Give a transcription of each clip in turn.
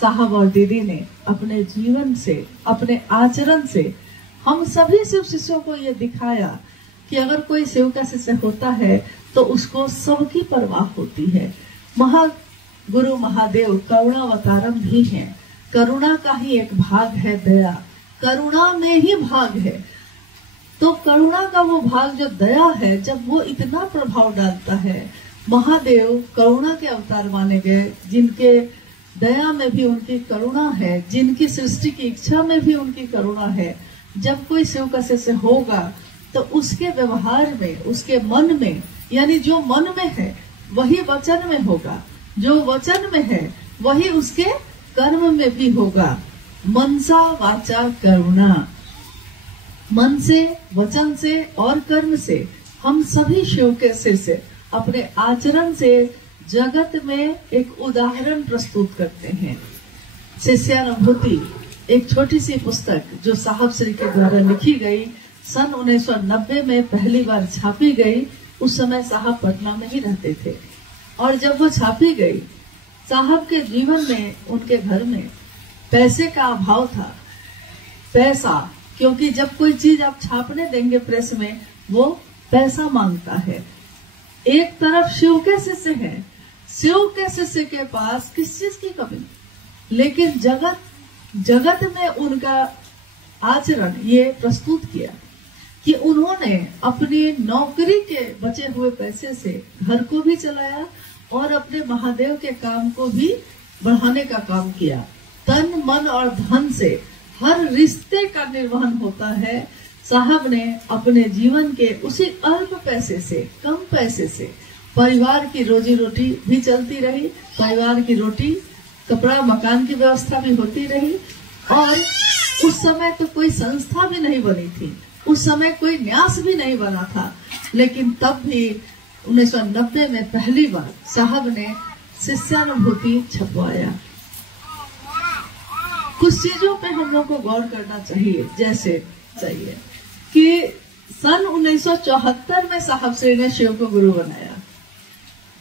साहब और दीदी ने अपने जीवन से, अपने आचरण से हम सभी शिव शिष्यों को ये दिखाया कि अगर कोई शिव का शिष्य होता है तो उसको सबकी परवाह होती है। महागुरु महादेव करुणावतारम भी हैं। करुणा का ही एक भाग है दया, करुणा में ही भाग है। तो करुणा का वो भाग जो दया है, जब वो इतना प्रभाव डालता है, महादेव करुणा के अवतार माने गए, जिनके दया में भी उनकी करुणा है, जिनकी सृष्टि की इच्छा में भी उनकी करुणा है। जब कोई शिव का शिष्य होगा तो उसके व्यवहार में, उसके मन में, यानी जो मन में है वही वचन में होगा, जो वचन में है वही उसके कर्म में भी होगा। मनसा वाचा करुणा, मन से, वचन से और कर्म से हम सभी शिव के शिष्य अपने आचरण से जगत में एक उदाहरण प्रस्तुत करते हैं। शिष्यानुभूति एक छोटी सी पुस्तक जो साहब श्री के द्वारा लिखी गई, सन 1990 में पहली बार छापी गई। उस समय साहब पटना में ही रहते थे और जब वो छापी गई, साहब के जीवन में, उनके घर में पैसे का अभाव था। पैसा, क्योंकि जब कोई चीज आप छापने देंगे प्रेस में, वो पैसा मांगता है। एक तरफ शिव के शिष्य हैं, शिव के शिष्य के पास किस चीज की कमी, लेकिन जगत में उनका आचरण ये प्रस्तुत किया कि उन्होंने अपनी नौकरी के बचे हुए पैसे से घर को भी चलाया और अपने महादेव के काम को भी बढ़ाने का काम किया। तन, मन और धन से हर रिश्ते का निर्वहन होता है। साहब ने अपने जीवन के उसी अल्प पैसे से, कम पैसे से परिवार की रोजी रोटी भी चलती रही, परिवार की रोटी, कपड़ा, मकान की व्यवस्था भी होती रही। और उस समय तो कोई संस्था भी नहीं बनी थी, उस समय कोई न्यास भी नहीं बना था, लेकिन तब भी 1990 में पहली बार साहब ने शिष्यानुभूति छपवाया। कुछ चीजों पे हम लोग को गौर करना चाहिए, जैसे चाहिए कि सन 1974 में साहब श्री ने शिव को गुरु बनाया।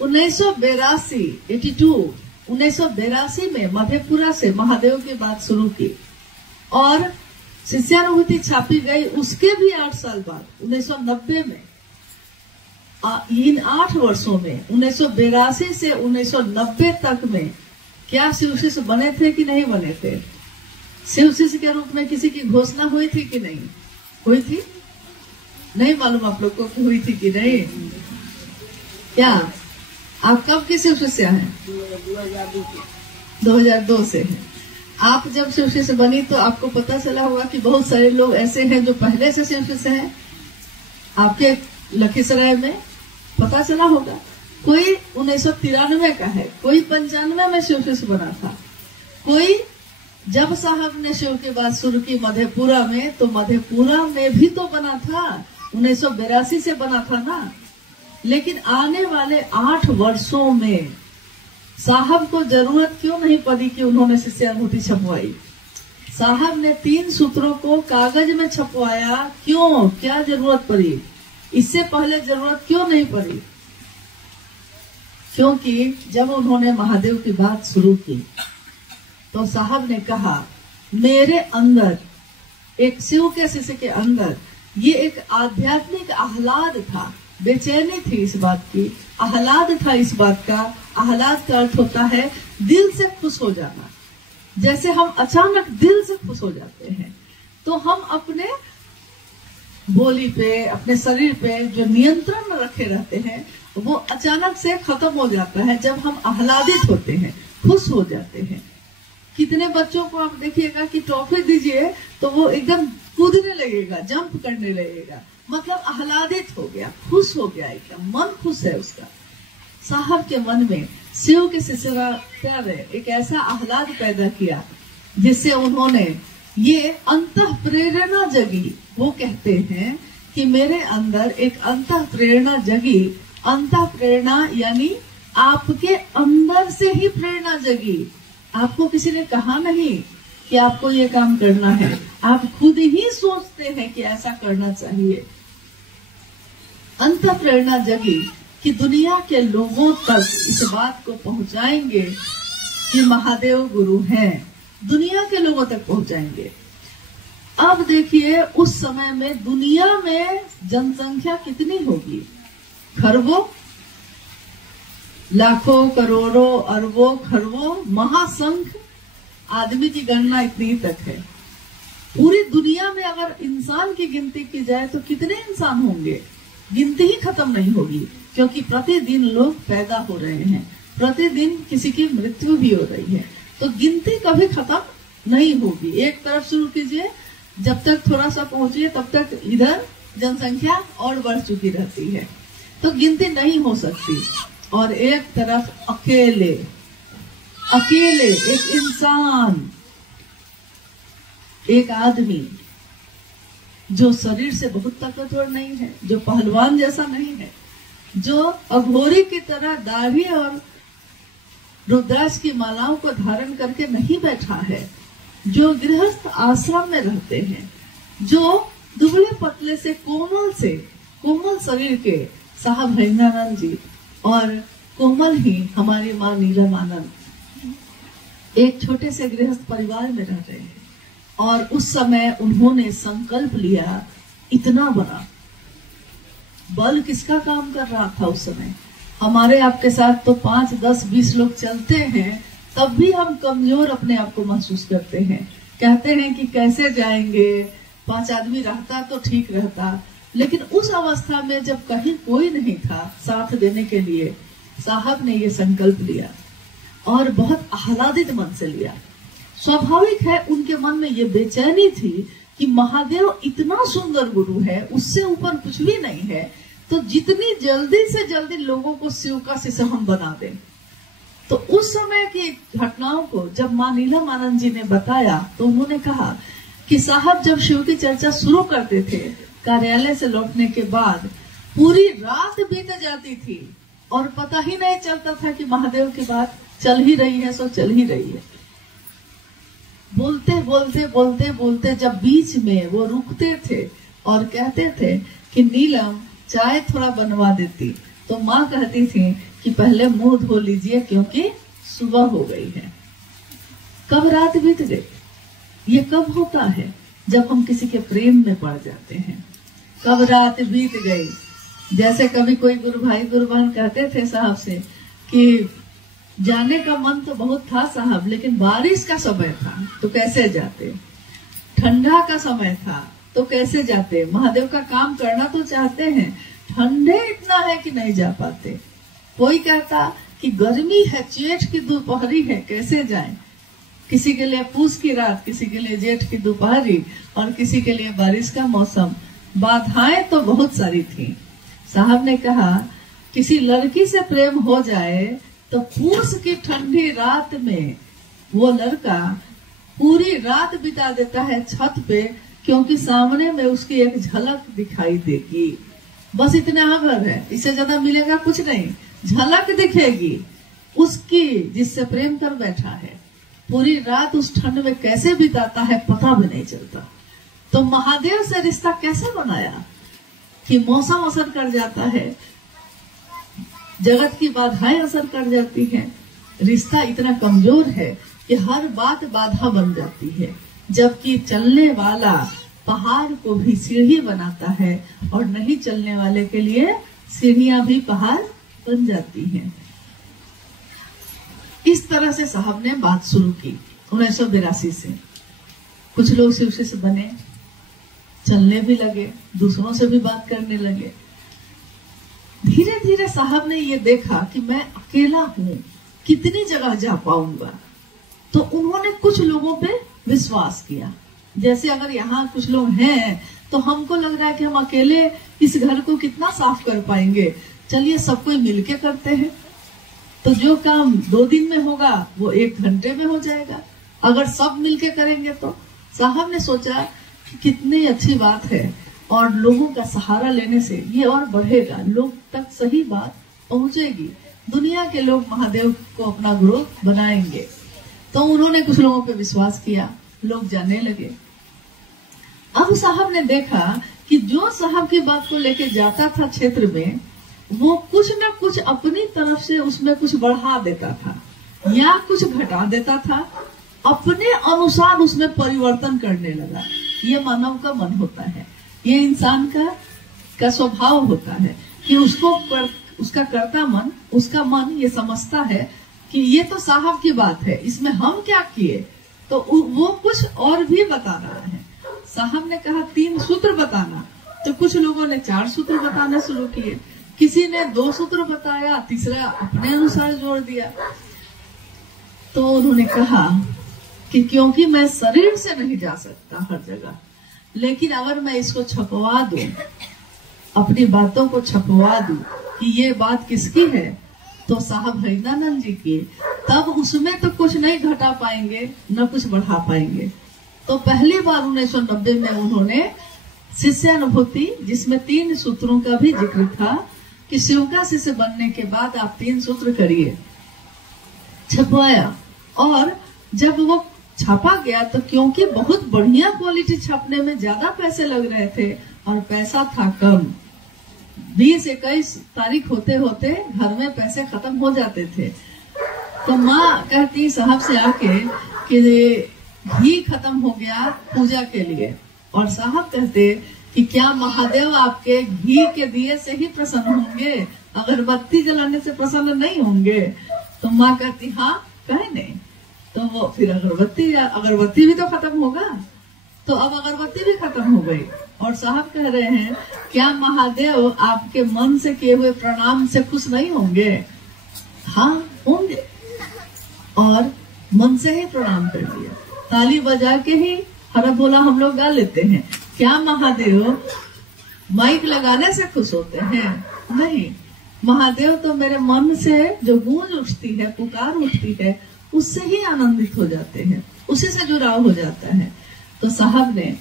1982 में मधेपुरा से महादेव की बात शुरू की और शिष्यानुभूति छापी गई। उसके भी 8 साल बाद 1990 में, इन 8 वर्षों में 1982 से 1990 तक में क्या शिव शिष्य बने थे कि नहीं बने थे? शिव शिष्य के रूप में किसी की घोषणा हुई थी कि नहीं हुई थी? नहीं मालूम आप लोग को हुई थी कि नहीं? क्या आप कब के शिव शिष्य हैं? 2002 से हैं। आप जब शिव शिष्य बनी तो आपको पता चला होगा कि बहुत सारे लोग ऐसे हैं जो पहले से शिव शिष्य हैं। आपके लखीसराय में पता चला होगा, कोई 1993 का है, कोई 95 में शिव शिष्य बना था, कोई जब साहब ने शिव की बात शुरू की मधेपुरा में, तो मधेपुरा में भी तो बना था, 1982 से बना था ना। लेकिन आने वाले 8 वर्षों में साहब को जरूरत क्यों नहीं पड़ी कि उन्होंने शिष्यानुभूति छपवाई? साहब ने 3 सूत्रों को कागज में छपवाया। क्यों? क्या जरूरत पड़ी? इससे पहले जरूरत क्यों नहीं पड़ी? क्योंकि जब उन्होंने महादेव की बात शुरू की तो साहब ने कहा, मेरे अंदर, एक शिव के शिष्य के अंदर ये एक आध्यात्मिक आह्लाद था, बेचैनी थी इस बात की, आह्लाद था इस बात का। आह्लाद का अर्थ होता है दिल से खुश हो जाना। जैसे हम अचानक दिल से खुश हो जाते हैं तो हम अपने बोली पे, अपने शरीर पे जो नियंत्रण में रखे रहते हैं वो अचानक से खत्म हो जाता है जब हम आह्लादित होते हैं, खुश हो जाते हैं। कितने बच्चों को आप देखिएगा कि टॉफी दीजिए तो वो एकदम कूदने लगेगा, जंप करने लगेगा, मतलब आह्लादित हो गया, खुश हो गया, एकदम मन खुश है उसका। साहब के मन में शिव के शिष्यता ने एक ऐसा आह्लाद पैदा किया जिससे उन्होंने ये अंतः प्रेरणा जगी। वो कहते हैं कि मेरे अंदर एक अंतः प्रेरणा जगी। अंतः प्रेरणा यानी आपके अंदर से ही प्रेरणा जगी। आपको किसी ने कहा नहीं कि आपको ये काम करना है, आप खुद ही सोचते हैं कि ऐसा करना चाहिए। अंतः प्रेरणा जगी कि दुनिया के लोगों तक इस बात को पहुंचाएंगे कि महादेव गुरु हैं, दुनिया के लोगों तक पहुंचाएंगे। अब देखिए उस समय में दुनिया में जनसंख्या कितनी होगी, खरबों, लाखों, करोड़ों, अरबों, खरबों, महासंख्य आदमी की गणना इतनी तक है। पूरी दुनिया में अगर इंसान की गिनती की जाए तो कितने इंसान होंगे, गिनती ही खत्म नहीं होगी, क्योंकि प्रतिदिन लोग पैदा हो रहे हैं, प्रतिदिन किसी की मृत्यु भी हो रही है, तो गिनती कभी खत्म नहीं होगी। एक तरफ शुरू कीजिए, जब तक थोड़ा सा पहुंचिए तब तक इधर जनसंख्या और बढ़ चुकी रहती है, तो गिनती नहीं हो सकती। और एक तरफ अकेले एक इंसान, एक आदमी जो शरीर से बहुत ताकतवर नहीं है, जो पहलवान जैसा नहीं है, जो अघोरी की तरह दाढ़ी और रुद्राक्ष की मालाओं को धारण करके नहीं बैठा है, जो गृहस्थ आश्रम में रहते हैं, जो दुबले पतले से कोमल शरीर के साहब भैरवानंद जी और कोमल ही हमारी माँ नीलमानंद एक छोटे से गृहस्थ परिवार में रह रहे हैं। और उस समय उन्होंने संकल्प लिया इतना बड़ा। बल किसका काम कर रहा था उस समय? हमारे आपके साथ तो 5, 10, 20 लोग चलते हैं, तब भी हम कमजोर अपने आप को महसूस करते हैं। कहते हैं कि कैसे जाएंगे, 5 आदमी रहता तो ठीक रहता। लेकिन उस अवस्था में जब कहीं कोई नहीं था साथ देने के लिए, साहब ने ये संकल्प लिया और बहुत आह्लादित मन से लिया। स्वाभाविक है उनके मन में ये बेचैनी थी कि महादेव इतना सुंदर गुरु है, उससे ऊपर कुछ भी नहीं है, तो जितनी जल्दी से जल्दी लोगों को शिव का शिष्य हम बना दें। तो उस समय की घटनाओं को जब माँ नीलमानंद जी ने बताया तो उन्होंने कहा कि साहब जब शिव की चर्चा शुरू करते थे, कार्यालय से लौटने के बाद पूरी रात बीत जाती थी और पता ही नहीं चलता था कि महादेव की बात चल ही रही है, सो चल ही रही है। बोलते जब बीच में वो रुकते थे और कहते थे कि नीलम चाय थोड़ा बनवा देती, तो माँ कहती थी कि पहले मुंह धो लीजिए क्योंकि सुबह हो गई है। कब रात बीत गई? ये कब होता है? जब हम किसी के प्रेम में पड़ जाते हैं। कब रात बीत गई? जैसे कभी कोई गुरु भाई गुरु बहन कहते थे साहब से कि जाने का मन तो बहुत था साहब, लेकिन बारिश का समय था तो कैसे जाते, ठंडा का समय था तो कैसे जाते, महादेव का काम करना तो चाहते हैं, ठंडे इतना है कि नहीं जा पाते। कोई कहता कि गर्मी है, जेठ की दोपहरी है, कैसे जाएं। किसी के लिए पूस की रात, किसी के लिए जेठ की दोपहरी और किसी के लिए बारिश का मौसम। बाधाएं तो बहुत सारी थी। साहब ने कहा किसी लड़की से प्रेम हो जाए तो पूस की ठंडी रात में वो लड़का पूरी रात बिता देता है छत पे, क्योंकि सामने में उसकी एक झलक दिखाई देगी। बस इतना अगर है, इससे ज्यादा मिलेगा कुछ नहीं, झलक दिखेगी उसकी जिससे प्रेम कर बैठा है। पूरी रात उस ठंड में कैसे बिताता है पता भी नहीं चलता। तो महादेव से रिश्ता कैसे बनाया कि मौसम असर कर जाता है, जगत की बाधाएं असर कर जाती हैं। रिश्ता इतना कमजोर है कि हर बात बाधा बन जाती है, जबकि चलने वाला पहाड़ को भी सीढ़ी बनाता है और नहीं चलने वाले के लिए सीढ़ियां भी पहाड़ बन जाती हैं। इस तरह से साहब ने बात शुरू की 1982 से। कुछ लोग शिव से बने, चलने भी लगे, दूसरों से भी बात करने लगे। धीरे धीरे साहब ने ये देखा कि मैं अकेला हूँ, कितनी जगह जा पाऊंगा। तो उन्होंने कुछ लोगों पे विश्वास किया। जैसे अगर यहाँ कुछ लोग हैं तो हमको लग रहा है कि हम अकेले इस घर को कितना साफ कर पाएंगे, चलिए सब कोई मिलके करते हैं। तो जो काम 2 दिन में होगा वो 1 घंटे में हो जाएगा, अगर सब मिलके करेंगे तो। साहब ने सोचा कि कितनी अच्छी बात है और लोगों का सहारा लेने से ये और बढ़ेगा, लोग तक सही बात पहुंचेगी, दुनिया के लोग महादेव को अपना गुरु बनाएंगे। तो उन्होंने कुछ लोगों पे विश्वास किया, लोग जाने लगे। अब साहब ने देखा कि जो साहब की बात को लेके जाता था क्षेत्र में, वो कुछ न कुछ अपनी तरफ से उसमें कुछ बढ़ा देता था। या कुछ घटा देता था, अपने अनुसार उसमें परिवर्तन करने लगा। ये मानव का मन होता है, ये इंसान का स्वभाव होता है कि उसका कर्ता मन, उसका मन ये समझता है कि ये तो साहब की बात है, इसमें हम क्या किए, तो वो कुछ और भी बता रहा है। साहब ने कहा 3 सूत्र बताना, तो कुछ लोगों ने 4 सूत्र बताना शुरू किए, किसी ने 2 सूत्र बताया, तीसरा अपने अनुसार जोड़ दिया। तो उन्होंने कहा कि क्योंकि मैं शरीर से नहीं जा सकता हर जगह, लेकिन अगर मैं इसको छपवा दूं, अपनी बातों को छपवा दूं कि ये बात किसकी है, तो साहब हरिदानंद जी की, तब उसमें तो कुछ नहीं घटा पाएंगे न कुछ बढ़ा पाएंगे। तो पहली बार 1990 में उन्होंने शिष्य अनुभूति, जिसमें 3 सूत्रों का भी जिक्र था कि शिव का शिष्य बनने के बाद आप 3 सूत्र करिए, छपवाया। और जब वो छापा गया तो क्योंकि बहुत बढ़िया क्वालिटी छापने में ज्यादा पैसे लग रहे थे और पैसा था कम, 20-21 तारीख होते होते घर में पैसे खत्म हो जाते थे। तो माँ कहती साहब से आके कि घी खत्म हो गया पूजा के लिए, और साहब कहते कि क्या महादेव आपके घी के दिए से ही प्रसन्न होंगे, अगरबत्ती जलाने से प्रसन्न नहीं होंगे। तो माँ कहती हाँ, कहे नहीं। तो वो फिर अगरबत्ती भी तो खत्म होगा, तो अब अगरबत्ती भी खत्म हो गई। और साहब कह रहे हैं क्या महादेव आपके मन से किए हुए प्रणाम से खुश नहीं होंगे? हाँ होंगे। और मन से ही प्रणाम कर दिया, ताली बजा के ही हरा बोला हम लोग गा लेते हैं। क्या महादेव माइक लगाने से खुश होते हैं? नहीं, महादेव तो मेरे मन से जो गूंज उठती है, पुकार उठती है, उससे ही आनंदित हो जाते हैं, उसी से जुड़ाव हो जाता है। तो साहब ने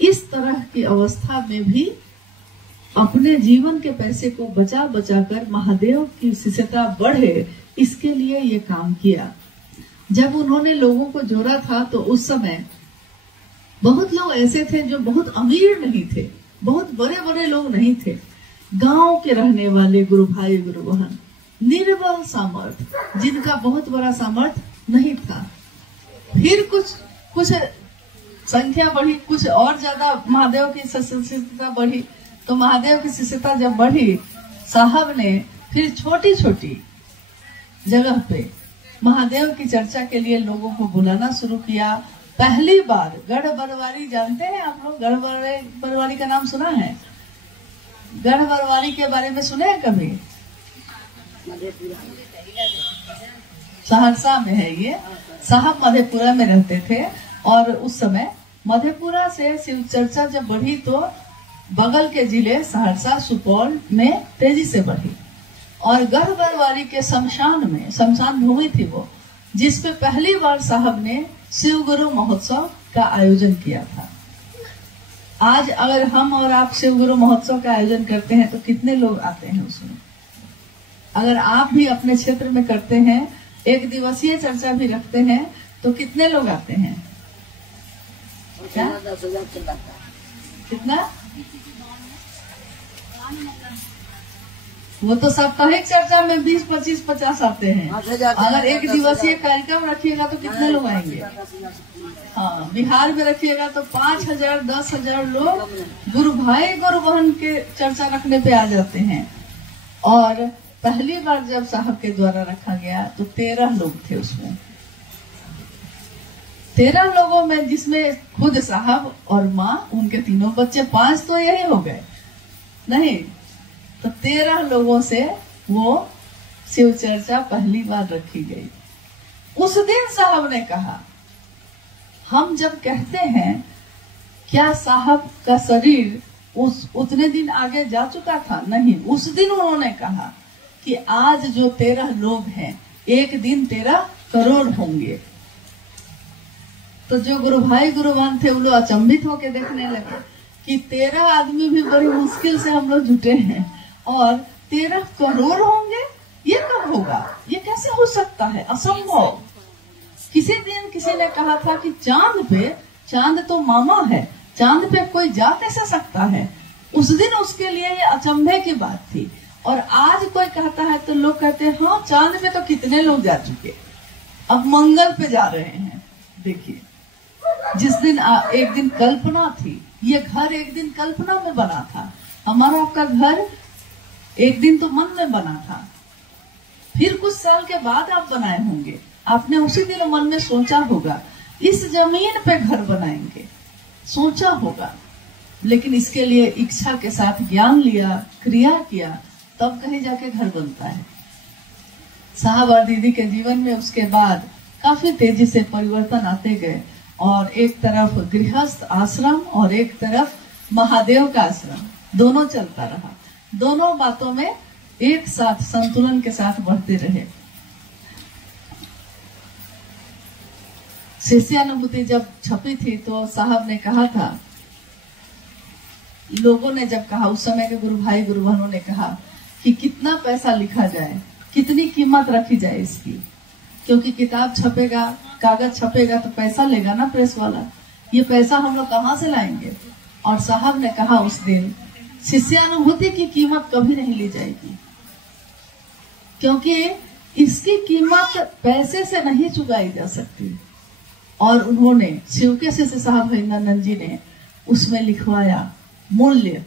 इस तरह की अवस्था में भी अपने जीवन के पैसे को बचा बचा कर महादेव की शिष्यता बढ़े, इसके लिए ये काम किया। जब उन्होंने लोगों को जोड़ा था तो उस समय बहुत लोग ऐसे थे जो बहुत अमीर नहीं थे, बहुत बड़े बड़े लोग नहीं थे, गांव के रहने वाले गुरु भाई गुरु बहन, निर्बल सामर्थ, जिनका बहुत बड़ा सामर्थ नहीं था। फिर कुछ संख्या बढ़ी, कुछ और ज्यादा महादेव की शिष्यता बढ़ी। तो महादेव की शिष्यता जब बढ़ी, साहब ने फिर छोटी छोटी जगह पे महादेव की चर्चा के लिए लोगों को बुलाना शुरू किया। पहली बार गढ़ बरवारी, जानते हैं आप लोग? गढ़ बरवारी का नाम सुना है? गढ़ बरवारी के बारे में सुने हैं कभी? सहरसा में है ये। साहब मधेपुरा में रहते थे और उस समय मधेपुरा से शिव चर्चा जब बढ़ी तो बगल के जिले सहरसा, सुपौल में तेजी से बढ़ी। और गढ़ बरवारी के शमशान भूमि थी वो, जिसपे पहली बार साहब ने शिव गुरु महोत्सव का आयोजन किया था। आज अगर हम और आप शिव गुरु महोत्सव का आयोजन करते हैं तो कितने लोग आते हैं उसमें? अगर आप भी अपने क्षेत्र में करते हैं, 1 दिवसीय चर्चा भी रखते हैं, तो कितने लोग आते हैं? क्या? कितना? वो तो साप्ताहिक चर्चा में 20, 25, 50 आते हैं। अगर 1 दिवसीय कार्यक्रम रखिएगा तो कितने लोग आएंगे? हाँ, बिहार में रखिएगा तो 5,000, 10,000 लोग गुरु भाई गुरु बहन के चर्चा रखने पे आ जाते हैं। और पहली बार जब साहब के द्वारा रखा गया तो 13 लोग थे उसमें। 13 लोगों में जिसमें खुद साहब और माँ, उनके 3 बच्चे, 5 तो यही हो गए नहीं, तो 13 लोगों से वो शिव चर्चा पहली बार रखी गई। उस दिन साहब ने कहा, हम जब कहते हैं क्या साहब का शरीर उतने दिन आगे जा चुका था? नहीं, उस दिन उन्होंने कहा कि आज जो 13 लोग हैं, एक दिन 13 करोड़ होंगे। तो जो गुरु भाई गुरु बहन थे वो लोग अचंभित होकर देखने लगे कि 13 आदमी भी बड़ी मुश्किल से हम लोग जुटे हैं और 13 करोड़ होंगे, ये कब होगा? ये कैसे हो सकता है? असंभव। किसी दिन किसी ने कहा था कि चांद तो मामा है, चांद पे कोई जा कैसे सकता है? उस दिन उसके लिए ये अचंभे की बात थी। और आज कोई कहता है तो लोग कहते हैं हाँ, चांद पे तो कितने लोग जा चुके। अब मंगल पे जा रहे हैं। देखिए, जिस दिन एक दिन कल्पना थी, ये घर एक दिन कल्पना में बना था। हमारा आपका घर एक दिन तो मन में बना था, फिर कुछ साल के बाद आप बनाए होंगे। आपने उसी दिन मन में सोचा होगा इस जमीन पे घर बनाएंगे, सोचा होगा, लेकिन इसके लिए इच्छा के साथ ज्ञान लिया, क्रिया किया, तब कहीं जाके घर बनता है। साहब और दीदी के जीवन में उसके बाद काफी तेजी से परिवर्तन आते गए, और एक तरफ गृहस्थ आश्रम और एक तरफ महादेव का आश्रम, दोनों चलता रहा। दोनों बातों में एक साथ संतुलन के साथ बढ़ते रहे। शिष्यानुभूति जब छपी थी तो साहब ने कहा था, लोगों ने जब कहा, उस समय के गुरु भाई गुरु बहनों ने कहा कि कितना पैसा लिखा जाए, कितनी कीमत रखी जाए इसकी, क्योंकि किताब छपेगा, कागज छपेगा तो पैसा लेगा ना प्रेस वाला, ये पैसा हम लोग कहाँ से लाएंगे। और साहब ने कहा उस दिन, शिष्यानुभूति की कीमत कभी नहीं ली जाएगी, क्योंकि इसकी कीमत पैसे से नहीं चुकाई जा सकती। और उन्होंने शिव के शिष्य साहब हरिनंदन जी ने उसमें लिखवाया, मूल्य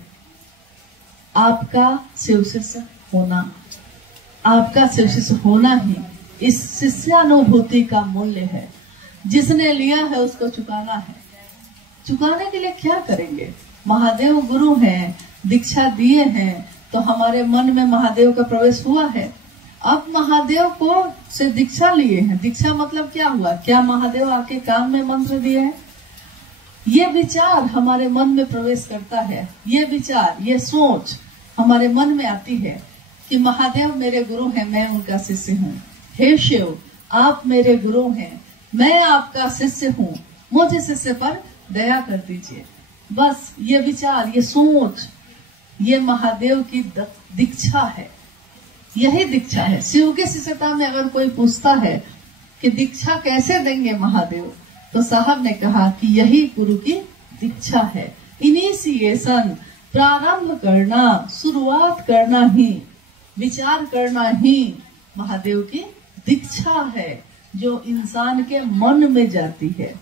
आपका शिव शिष्य होना, आपका शिव शिष्य होना ही इस शिष्यानुभूति का मूल्य है। जिसने लिया है उसको चुकाना है। चुकाने के लिए क्या करेंगे? महादेव गुरु हैं, दीक्षा दिए हैं, तो हमारे मन में महादेव का प्रवेश हुआ है। अब महादेव को से दीक्षा लिए हैं। दीक्षा मतलब क्या हुआ? क्या महादेव आपके कान में मंत्र दिए हैं? ये विचार हमारे मन में प्रवेश करता है। ये विचार, ये सोच हमारे मन में आती है कि महादेव मेरे गुरु हैं, मैं उनका शिष्य हूँ। हे शिव, आप मेरे गुरु हैं, मैं आपका शिष्य हूँ, मुझे शिष्य पर दया कर दीजिए। बस ये विचार, ये सोच, ये महादेव की दीक्षा है। यही दीक्षा है। शिव के शिष्यता में अगर कोई पूछता है कि दीक्षा कैसे देंगे महादेव, तो साहब ने कहा कि यही गुरु की दीक्षा है। इनिशिएशन, प्रारंभ करना, शुरुआत करना ही, विचार करना ही महादेव की दीक्षा है, जो इंसान के मन में जाती है।